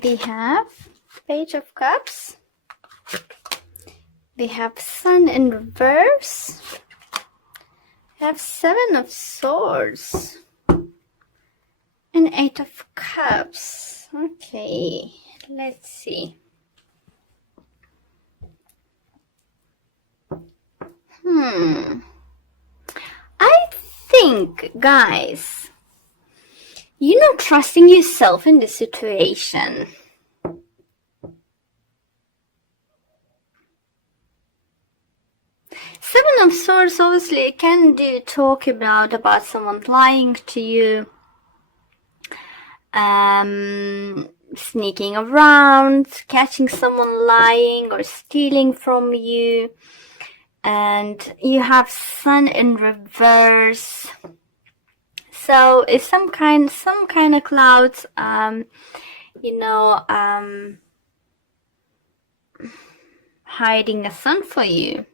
We have Page of Cups. We have Sun in reverse. We have Seven of Swords. And Eight of Cups. Okay, let's see. I think, guys, you're not trusting yourself in this situation. Seven of Swords obviously can talk about someone lying to you, sneaking around, catching someone lying or stealing from you. And you have Sun in reverse. So it's some kind of clouds, hiding a sun for you.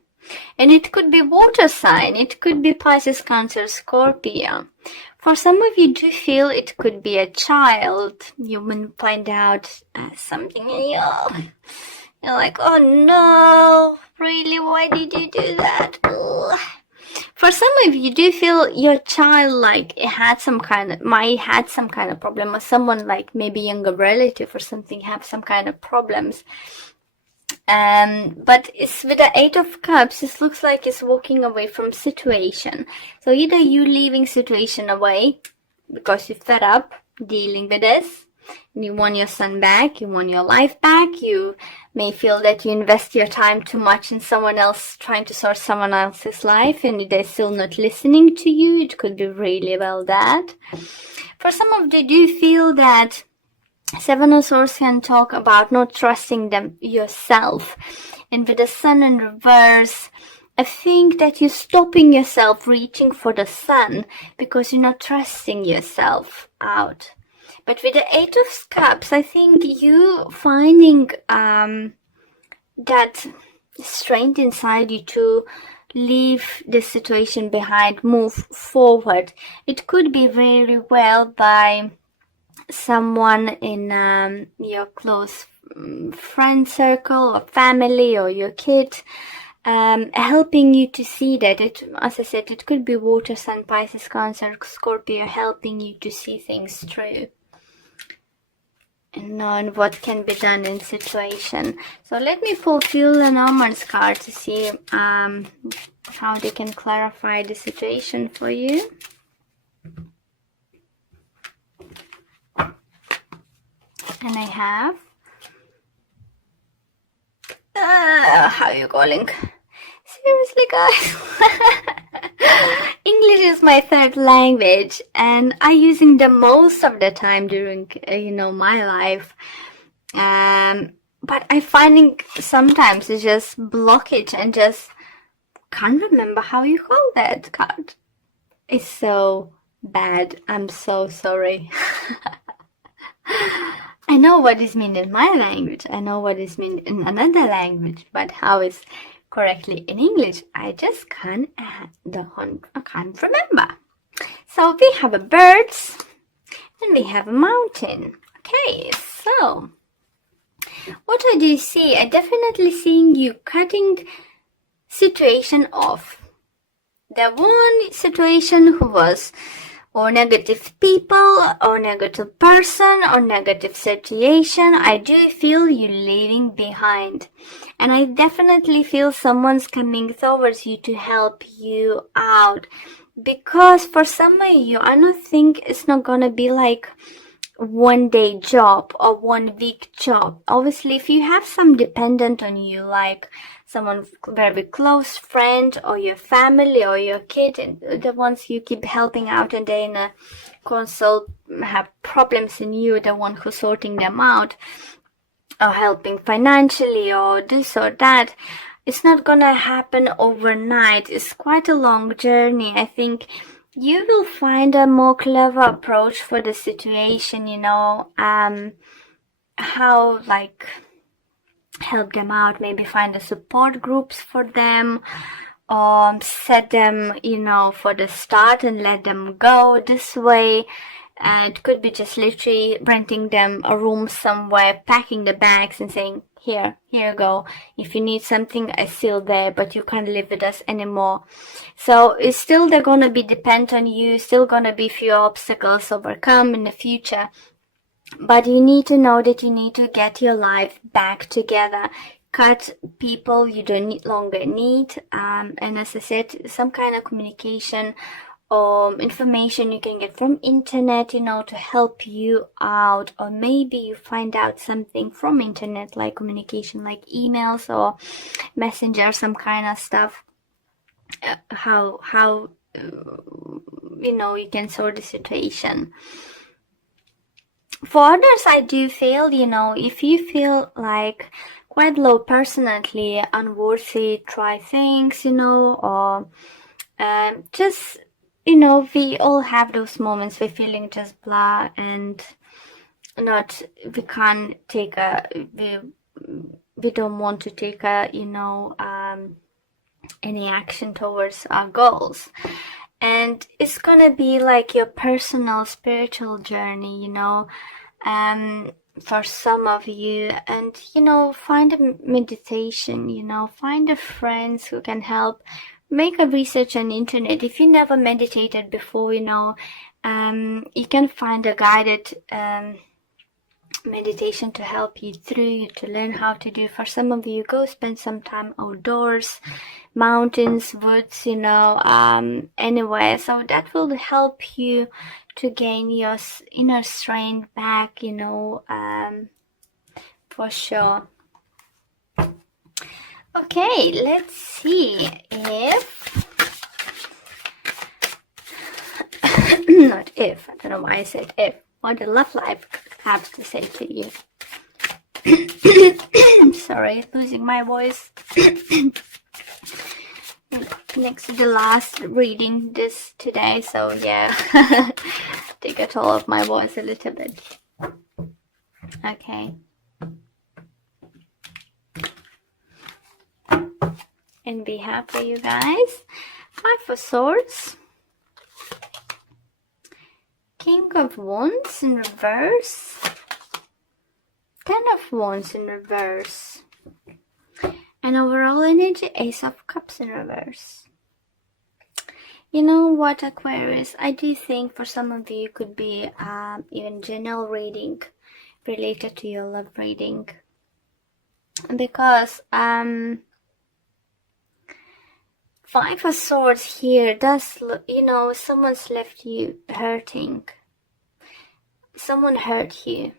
And it could be water sign, it could be Pisces, Cancer, Scorpio. For some of you do feel it could be a child. You will find out something in you're like, oh no, really, why did you do that? Ugh. For some of you do feel your child might had some kind of problem, or someone like maybe younger relative or something have some kind of problems. But it's with the Eight of Cups, it looks like it's walking away from situation. So either you leaving situation away because you're fed up dealing with this, and you want your son back, you want your life back, you may feel that you invest your time too much in someone else, trying to sort someone else's life, and they're still not listening to you. It could be really well that. For some of you do feel that Seven of Swords can talk about not trusting yourself. And with the Sun in reverse, I think that you're stopping yourself reaching for the sun because you're not trusting yourself out. But with the Eight of Cups, I think you finding that strength inside you to leave the situation behind, move forward. It could be very well by someone in your close friend circle or family or your kid, helping you to see that. As I said, it could be water, Sun, Pisces, Cancer, Scorpio, helping you to see things through and knowing what can be done in situation. So let me fulfill the Numbers card to see how they can clarify the situation for you. And I have how are you calling? Seriously, guys. English is my third language, and I using the most of the time during my life. But I finding sometimes it's just blockage and just can't remember how you call that card. It's so bad. I'm so sorry. I know what is meant in my language. I know what is meant in another language, but how is correctly in English, I just can't remember. So we have a birds and we have a mountain. Okay, so what do you see? I definitely seeing you cutting situation off. The one situation who was or negative people or negative person or negative situation, I do feel you leaving behind. And I definitely feel someone's coming towards you to help you out. Because for some of you, I don't think it's not gonna be like one day job or 1 week job. Obviously, if you have some dependent on you, like someone very close friend or your family or your kid, and the ones you keep helping out and they in a consult have problems in you, the one who's sorting them out or helping financially or this or that, it's not gonna happen overnight. It's quite a long journey. I think you will find a more clever approach for the situation, how like help them out, maybe find a support groups for them, set them, for the start and let them go this way. It could be just literally renting them a room somewhere, packing the bags and saying, here you go. If you need something, I'm still there, but you can't live with us anymore. So it's still, they're going to be dependent on you, still going to be few obstacles overcome in the future. But you need to know that you need to get your life back together. Cut people you don't longer need. And as I said, some kind of communication information you can get from internet, you know, to help you out, or maybe you find out something from internet, like communication, like emails or messenger, some kind of stuff, how you know, you can sort the situation. For others, I do feel, you know, if you feel like quite low personally, unworthy, try things, you know, or just, you know, we all have those moments we're feeling just blah and we can't take we don't want to take you know, any action towards our goals. And it's gonna be like your personal spiritual journey, you know, for some of you. And, you know, find a meditation, you know, find a friends who can help. Make a research on the internet. If you never meditated before, you know, you can find a guided meditation to help you through, to learn how to do. For some of you, go spend some time outdoors, mountains, woods, you know, anywhere. So that will help you to gain your inner strength back, you know, for sure. Okay, let's see if not if, I don't know why I said if, what the love life have to say to you. I'm sorry, losing my voice. Next to the last reading this today, so yeah, take a toll of my voice a little bit. Okay. And we have for you guys 5 of Swords, King of Wands in reverse, 10 of Wands in reverse, and overall energy, Ace of Cups in reverse. You know what, Aquarius, I do think for some of you could be even general reading related to your love reading, because 5 of Swords here does look, you know, someone's left you hurting. Someone hurt you.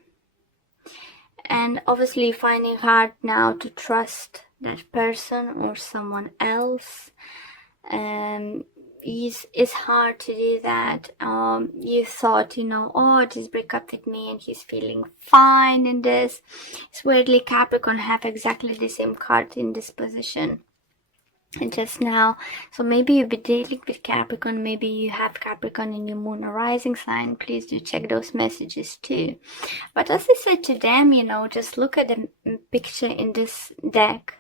And obviously finding hard now to trust that person or someone else. It's hard to do that. You thought, you know, oh, just break up with me and he's feeling fine in this. It's weirdly Capricorn have exactly the same card in this position. And just now, so maybe you'll be dealing with Capricorn, maybe you have Capricorn in your moon or rising sign. Please do check those messages too. But as I said to them, you know, just look at the picture in this deck.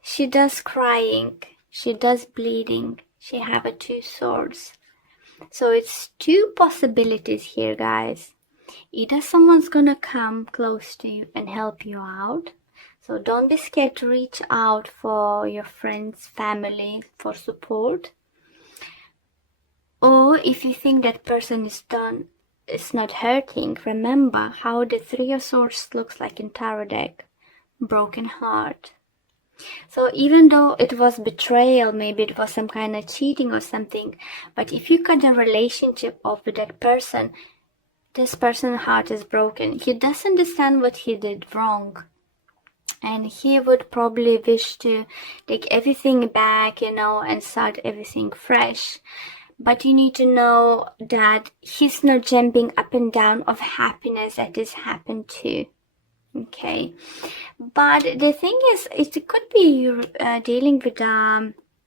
She does crying, she does bleeding, she have a 2 swords. So it's 2 possibilities here, guys. Either someone's gonna come close to you and help you out. So don't be scared to reach out for your friends, family, for support. Or if you think that person is done, it's not hurting, remember how the 3 of Swords looks like in tarot deck. Broken heart. So even though it was betrayal, maybe it was some kind of cheating or something, but if you cut a relationship off with that person, this person's heart is broken. He does understand what he did wrong. And he would probably wish to take everything back, you know, and start everything fresh. But you need to know that he's not jumping up and down of happiness that this happened to. Okay. But the thing is, it could be you dealing with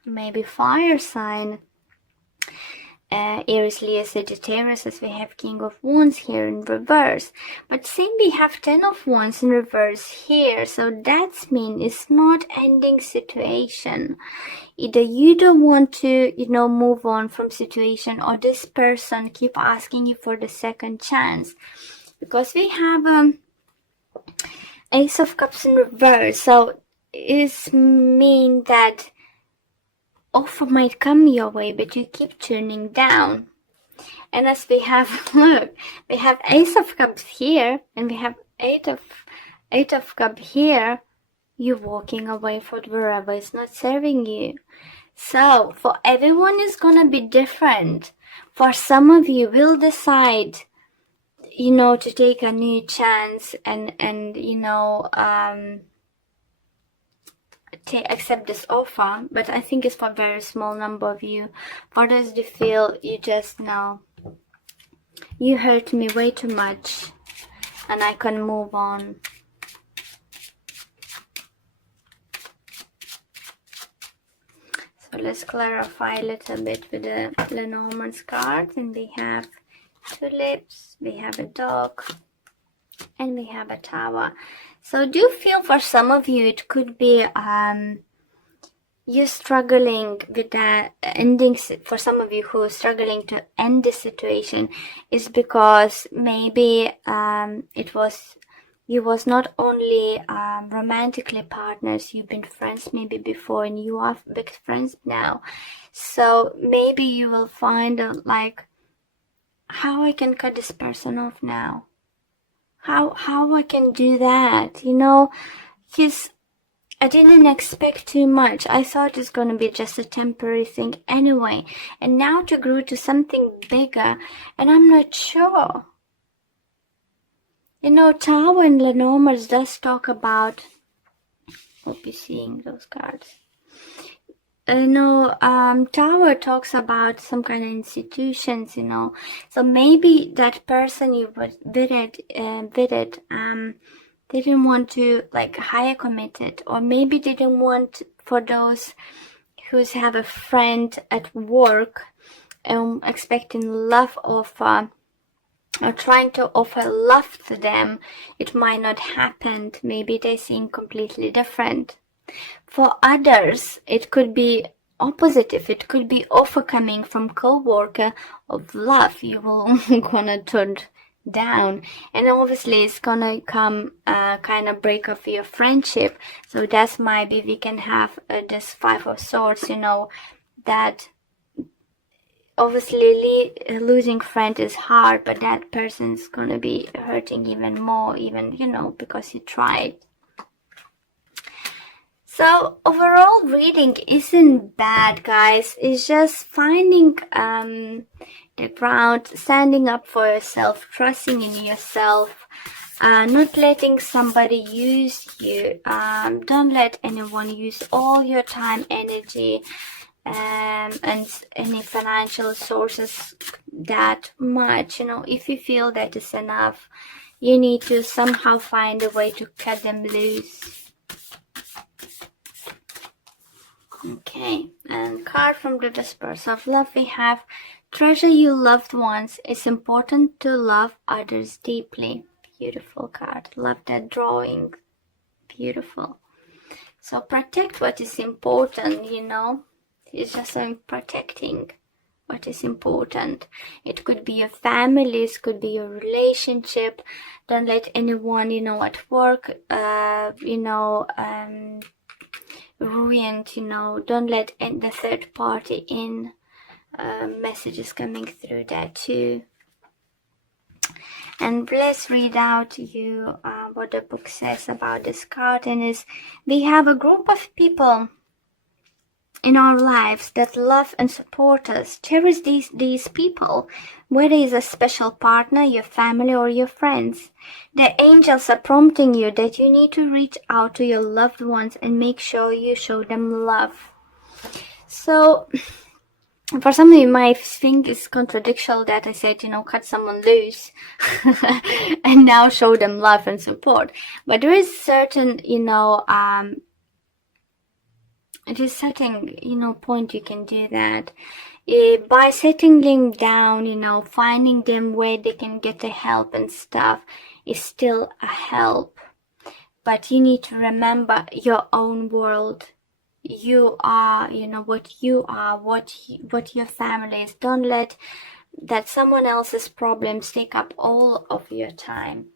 maybe fire sign. Aries, Leo, Sagittarius, as we have King of Wands here in reverse. But same, we have 10 of Wands in reverse here. So that's mean it's not ending situation. Either you don't want to, move on from situation, or this person keep asking you for the second chance. Because we have Ace of Cups in reverse. So it mean that offer might come your way, but you keep turning down. And as we have, look, we have Ace of Cups here, and we have Eight of Cups here. You're walking away from wherever is not serving you. So for everyone is gonna be different. For some of you will decide, to take a new chance and accept this offer, but I think it's for a very small number of you. For others, you feel you just know you hurt me way too much and I can move on. So let's clarify a little bit with the Lenormand's card. And we have tulips, we have a dog, and we have a tower. So do feel for some of you it could be you're struggling with that ending. For some of you who are struggling to end this situation is because maybe you was not only romantically partners, you've been friends maybe before and you are big friends now. So maybe you will find like how I can cut this person off now. How I can do that, because I didn't expect too much. I thought it's going to be just a temporary thing anyway. And now to grow to something bigger, and I'm not sure. Tower and Lenormand does talk about, hope you're seeing those cards. Tower talks about some kind of institutions, so maybe that person you was with it didn't want to like hire committed, or maybe didn't want, for those who have a friend at work expecting love offer or trying to offer love to them, it might not happen. Maybe they seem completely different. For others, it could be opposite. If it could be offer coming from co-worker of love, you will gonna turn down, and obviously it's gonna come kind of break off your friendship. So that's maybe we can have this Five of Swords, that obviously losing friend is hard, but that person's gonna be hurting even more, because you tried. So overall reading isn't bad, guys. It's just finding the ground, standing up for yourself, trusting in yourself, not letting somebody use you. Don't let anyone use all your time, energy, and any financial sources that much. If you feel that is enough, you need to somehow find a way to cut them loose. Okay, and card from the Disperse of Love, we have treasure your loved ones. It's important to love others deeply. Beautiful card. Love that drawing. Beautiful. So protect what is important, It's just protecting what is important. It could be your family, it could be your relationship. Don't let anyone, at work, ruined, don't let the third party in. Messages coming through that too. And let's read out to you what the book says about this card. And we have a group of people in our lives that love and support us. Cherish these people, whether it's a special partner, your family, or your friends. The angels are prompting you that you need to reach out to your loved ones and make sure you show them love. So for some of you might think it's contradictory that I said, cut someone loose and now show them love and support. But there is certain, it is certain, point you can do that. by settling down, you know, finding them where they can get the help and stuff is still a help. But you need to remember your own world. You are, you know, what you are, what your family is. Don't let that someone else's problems take up all of your time.